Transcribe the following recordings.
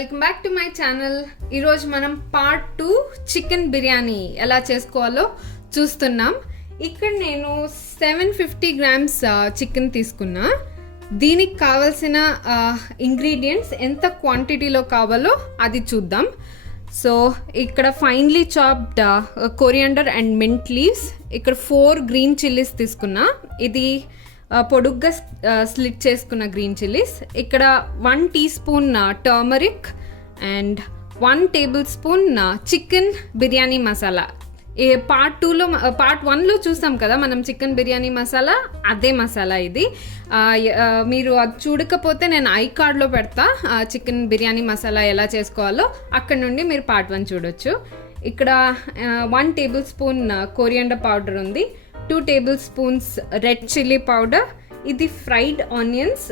Welcome back to my channel. ఈరోజు మనం part 2 chicken biryani ఎలా చేసుకోవాలో చూస్తున్నాం. ఇక్కడ నేను 750 గ్రామ్స్ చికెన్ తీసుకున్నా. దీనికి కావాల్సిన ఇంగ్రీడియంట్స్ ఎంత క్వాంటిటీలో కావాలో అది చూద్దాం. సో ఇక్కడ finely chopped coriander and mint leaves, ఇక్కడ 4 గ్రీన్ చిల్లీస్ తీసుకున్నా. ఇది పొడుగ్గా స్లిట్ చేసుకున్న గ్రీన్ చిల్లీస్. ఇక్కడ 1 teaspoon turmeric and 1 tablespoon chicken biryani masala. Part 1లో చూసాం కదా మనం చికెన్ బిర్యానీ మసాలా, అదే మసాలా ఇది. మీరు అది చూడకపోతే నేను ఐ కార్డ్లో పెడతా చికెన్ బిర్యానీ మసాలా ఎలా చేసుకోవాలో, అక్కడ నుండి మీరు పార్ట్ 1 చూడొచ్చు. ఇక్కడ 1 టేబుల్ స్పూన్ కొరియాండర్ పౌడర్ ఉంది, 2 tablespoons red chilli powder, ఇది fried onions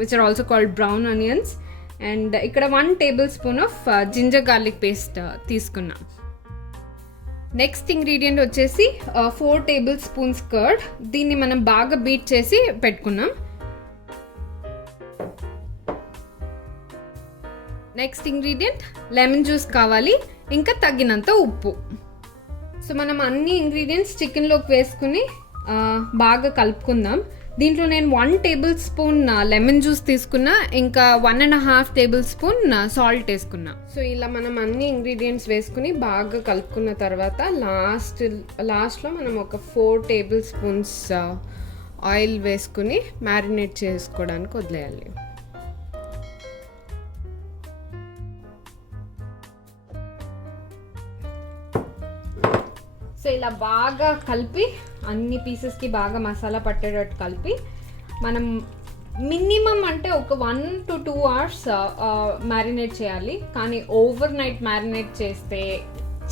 which are also called brown onions, and ఇక్కడ 1 tablespoon of ginger garlic paste తీసుకున్నాం. నెక్స్ట్ ఇంగ్రీడియంట్ వచ్చేసి 4 టేబుల్ స్పూన్స్ కర్డ్. దీన్ని మనం బాగా బీట్ చేసి పెట్టుకున్నాం. నెక్స్ట్ ఇంగ్రీడియంట్ లెమన్ జ్యూస్ కావాలి, ఇంకా తగినంత ఉప్పు. సో మనం అన్ని ఇంగ్రీడియంట్స్ చికెన్లోకి వేసుకుని బాగా కలుపుకుందాం. దీంట్లో నేను 1 టేబుల్ స్పూన్ లెమన్ జ్యూస్ తీసుకున్నా, ఇంకా 1.5 టేబుల్ స్పూన్ సాల్ట్ వేసుకున్నా. సో ఇలా మనం అన్ని ఇంగ్రీడియంట్స్ వేసుకుని బాగా కలుపుకున్న తర్వాత లాస్ట్లో మనం ఒక 4 టేబుల్ స్పూన్స్ ఆయిల్ వేసుకుని మ్యారినేట్ చేసుకోవడానికి వదిలేయాలి. సో ఇలా బాగా కలిపి అన్ని పీసెస్కి బాగా మసాలా పట్టేటట్టు కలిపి మనం మినిమం అంటే ఒక 1 to 2 hours మ్యారినేట్ చేయాలి. కానీ ఓవర్ నైట్ మ్యారినేట్ చేస్తే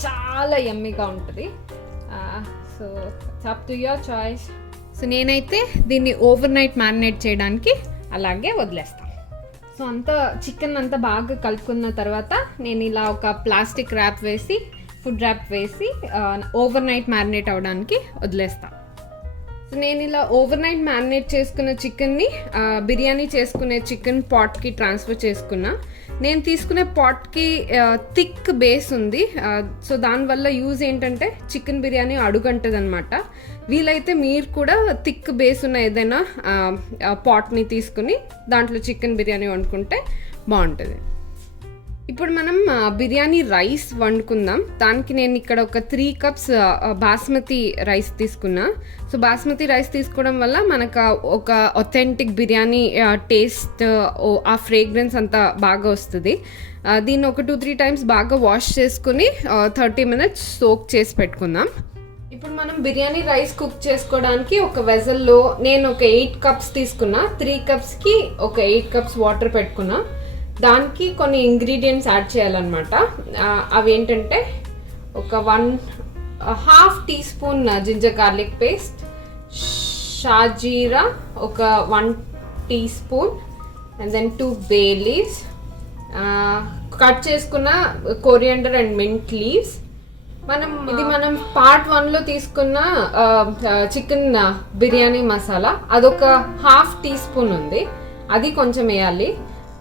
చాలా యమ్మీగా ఉంటుంది. So it's up to your choice. So నేనైతే దీన్ని ఓవర్ నైట్ మ్యారినేట్ చేయడానికి అలాగే వదిలేస్తాను. సో చికెన్ అంతా బాగా కలుపుకున్న తర్వాత నేను ఇలా ఒక ప్లాస్టిక్ ర్యాప్ వేసి, ఫుడ్ ర్యాప్ వేసి ఓవర్ నైట్ మ్యారినేట్ అవ్వడానికి వదిలేస్తాను. సో నేను ఇలా ఓవర్ నైట్ మ్యారినేట్ చేసుకున్న చికెన్ని బిర్యానీ చేసుకునే చికెన్ పాట్కి ట్రాన్స్ఫర్ చేసుకున్నా. నేను తీసుకునే పాట్కి థిక్ బేస్ ఉంది. సో దానివల్ల యూజ్ ఏంటంటే చికెన్ బిర్యానీ అడుగంటది అనమాట. వీలైతే మీరు కూడా థిక్ బేస్ ఉన్న ఏదైనా పాట్ని తీసుకుని దాంట్లో చికెన్ బిర్యానీ వండుకుంటే బాగుంటుంది. ఇప్పుడు మనం బిర్యానీ రైస్ వండుకుందాం. దానికి నేను ఇక్కడ ఒక 3 కప్స్ బాస్మతి రైస్ తీసుకున్నా. సో బాస్మతి రైస్ తీసుకోవడం వల్ల మనకు ఒక ఒథెంటిక్ బిర్యానీ టేస్ట్, ఆ ఫ్రేగ్రెన్స్ అంతా బాగా వస్తుంది. దీన్ని ఒక 2-3 టైమ్స్ బాగా వాష్ చేసుకుని 30 minutes సోక్ చేసి పెట్టుకుందాం. ఇప్పుడు మనం బిర్యానీ రైస్ కుక్ చేసుకోవడానికి ఒక వెజల్లో నేను ఒక 8 కప్స్ తీసుకున్నా. 3 కప్స్కి ఒక 8 కప్స్ వాటర్ పెట్టుకున్నా. దానికి కొన్ని ఇంగ్రీడియంట్స్ యాడ్ చేయాలన్నమాట. అవి ఏంటంటే ఒక 1/2 teaspoon ginger garlic paste, షాజీరా ఒక 1 teaspoon, and then 2 bay leaves, cut చేసుకున్న కొరియాండర్ అండ్ మింట్ లీవ్స్. మనం పార్ట్ 1లో తీసుకున్న చికెన్ బిర్యానీ మసాలా, అదొక 1/2 టీ స్పూన్ ఉంది, అది కొంచెం వేయాలి.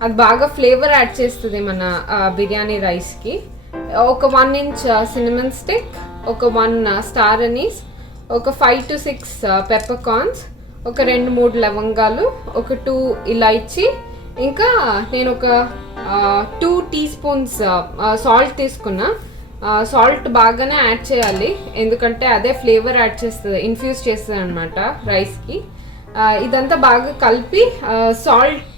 అది బాగా ఫ్లేవర్ యాడ్ చేస్తుంది మన బిర్యానీ రైస్కి. ఒక 1 inch సినమన్ స్టిక్, ఒక 1 స్టార్ అనీస్, ఒక 5 to 6 పెప్పర్ కార్న్స్, ఒక 2-3 లవంగాలు, ఒక 2 ఇలాచీ, ఇంకా నేను ఒక 2 టీ స్పూన్స్ సాల్ట్ తీసుకున్నా. సాల్ట్ బాగానే యాడ్ చేయాలి, ఎందుకంటే అదే ఫ్లేవర్ యాడ్ చేస్తుంది, ఇన్ఫ్యూజ్ చేస్తుంది అనమాట రైస్కి. ఇదంతా బాగా కలిపి సాల్ట్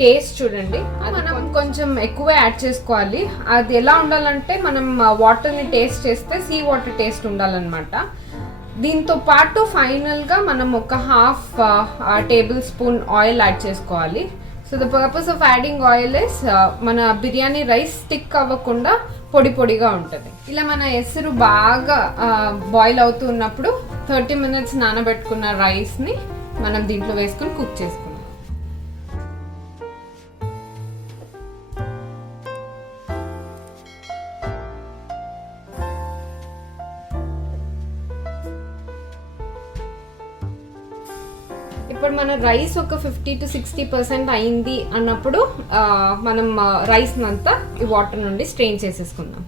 టేస్ట్ చూడండి, అది మనం కొంచెం ఎక్కువ యాడ్ చేసుకోవాలి. అది ఎలా ఉండాలంటే మనం వాటర్ని టేస్ట్ చేస్తే సీ వాటర్ టేస్ట్ ఉండాలన్నమాట. దీంతో పాటు ఫైనల్గా మనం ఒక 1/2 టేబుల్ స్పూన్ ఆయిల్ యాడ్ చేసుకోవాలి. So the purpose of adding oil is మన బిర్యానీ రైస్ స్టిక్ అవ్వకుండా పొడి పొడిగా ఉంటుంది. ఇలా మన ఎసురు బాగా బాయిల్ అవుతూ ఉన్నప్పుడు 30 minutes నానబెట్టుకున్న రైస్ని మనం దీంట్లో వేసుకొని కుక్ చేసుకున్నాం. ఇప్పుడు మన రైస్ ఒక 50 to 60% అయింది అన్నప్పుడు మనం రైస్ అంతా ఈ వాటర్ నుండి స్ట్రెయిన్ చేసేసుకుందాం.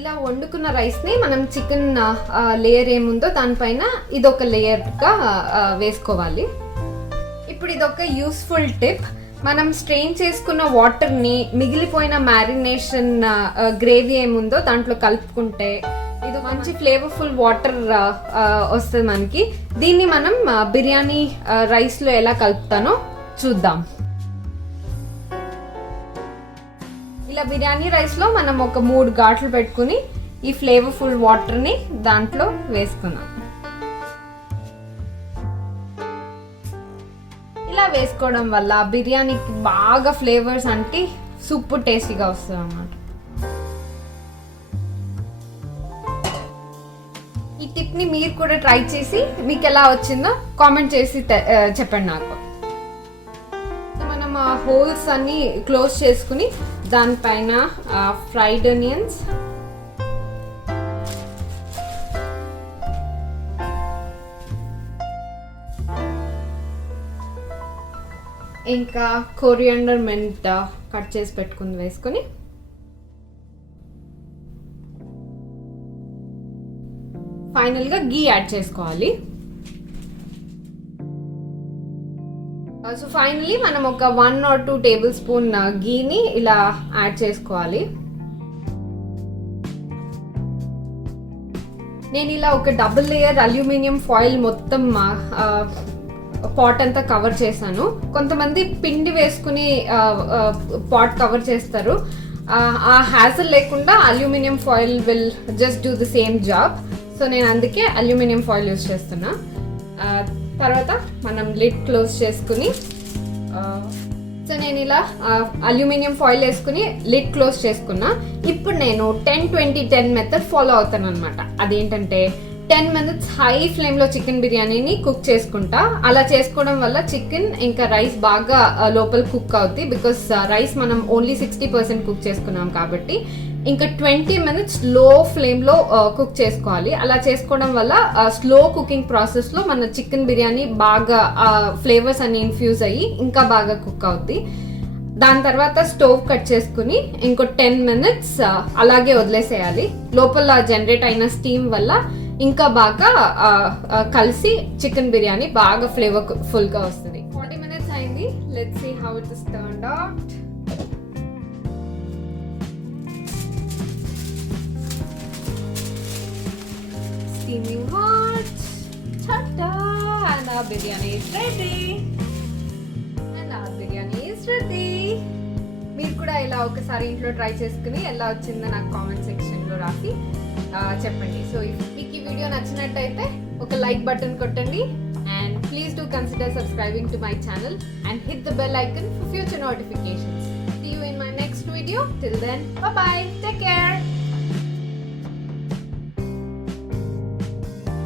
ఇలా వండుకున్న రైస్ని మనం చికెన్ లేయర్ ఏముందో దానిపైన ఇదొక లేయర్గా వేసుకోవాలి. ఇప్పుడు ఇదొక యూస్ఫుల్ టిప్. మనం స్ట్రెయిన్ చేసుకున్న వాటర్ని మిగిలిపోయిన మ్యారినేషన్ గ్రేవీ ఏముందో దాంట్లో కలుపుకుంటే ఇది మంచి ఫ్లేవర్ఫుల్ వాటర్ వస్తుంది మనకి. దీన్ని మనం బిర్యానీ రైస్లో ఎలా కలుపుతానో చూద్దాం. ఇలా బిర్యానీ రైస్లో మనం ఒక 3 ఘాట్లు పెట్టుకుని ఈ ఫ్లేవర్ఫుల్ వాటర్ని దాంట్లో వేసుకున్నాం. ఇలా వేసుకోవడం వల్ల బిర్యానీకి బాగా ఫ్లేవర్స్ అంటే సూపర్ టేస్టీగా వస్తుంది అన్నమాట. ఈ టిప్ని మీరు కూడా ట్రై చేసి మీకు ఎలా వచ్చిందో కామెంట్ చేసి చెప్పండి నాకు. మనం ఆ హోల్స్ అన్ని క్లోజ్ చేసుకుని దానిపైన ఫ్రైడ్ ఆనియన్స్, ఇంకా కొరియాండర్ మెంట్ కట్ చేసి పెట్టుకుని వేసుకొని ఫైనల్గా గీ యాడ్ చేసుకోవాలి. సో ఫైనలీ మనం ఒక 1 or 2 టేబుల్ స్పూన్ గీని ఇలా యాడ్ చేసుకోవాలి. నేను ఇలా ఒక డబుల్ లేయర్ అల్యూమినియం ఫాయిల్ మొత్తం పాట్ అంతా కవర్ చేశాను. కొంతమంది పిండి వేసుకుని పాట్ కవర్ చేస్తారు. ఆ హ్యాజల్ లేకుండా aluminium foil will just do the same job. So నేను అందుకే అల్యూమినియం ఫాయిల్ యూజ్ చేస్తున్నా. తర్వాత మనం లిడ్ క్లోజ్ చేసుకుని సో నేను ఇలా అల్యూమినియం ఫాయిల్ వేసుకుని లిడ్ క్లోజ్ చేసుకున్నా. ఇప్పుడు నేను 10-20-10 మెథడ్ ఫాలో అవుతాను అనమాట. అదేంటంటే 10 minutes హై ఫ్లేమ్లో చికెన్ బిర్యానీని కుక్ చేసుకుంటా. అలా చేసుకోవడం వల్ల చికెన్ ఇంకా రైస్ బాగా లోపల కుక్ అవుతుంది. బికాస్ రైస్ మనం ఓన్లీ 60% కుక్ చేసుకున్నాం కాబట్టి ఇంకా 20 minutes లో ఫ్లేమ్లో కుక్ చేసుకోవాలి. అలా చేసుకోవడం వల్ల స్లో కుకింగ్ ప్రాసెస్లో మన చికెన్ బిర్యానీ బాగా ఫ్లేవర్స్ అన్ని ఇన్ఫ్యూజ్ అయ్యి ఇంకా బాగా కుక్ అవుతుంది. దాని తర్వాత స్టవ్ కట్ చేసుకుని ఇంకో 10 minutes అలాగే వదిలేసేయాలి. లోపల జనరేట్ అయిన స్టీమ్ వల్ల ఇంకా బాగా కలిసి చికెన్ బిర్యానీ బాగా ఫ్లేవర్ఫుల్గా వస్తుంది. 40 minutes అయింది. Let's see how it is turned out. Steaming hot. Ta-da! And our biryani is ready. మీరు కూడా ఇలా ఒకసారి ఇంట్లో ట్రై చేసుకుని ఎలా వచ్చిందో నాకు కామెంట్ సెక్షన్లో రాసి చెప్పండి. సో మీకు ఈ వీడియో నచ్చినట్టయితే ఒక లైక్ బటన్ కొట్టండి. And please do consider subscribing to my channel and hit the bell icon for future notifications. See you in my next video. Till then, bye bye. Take care.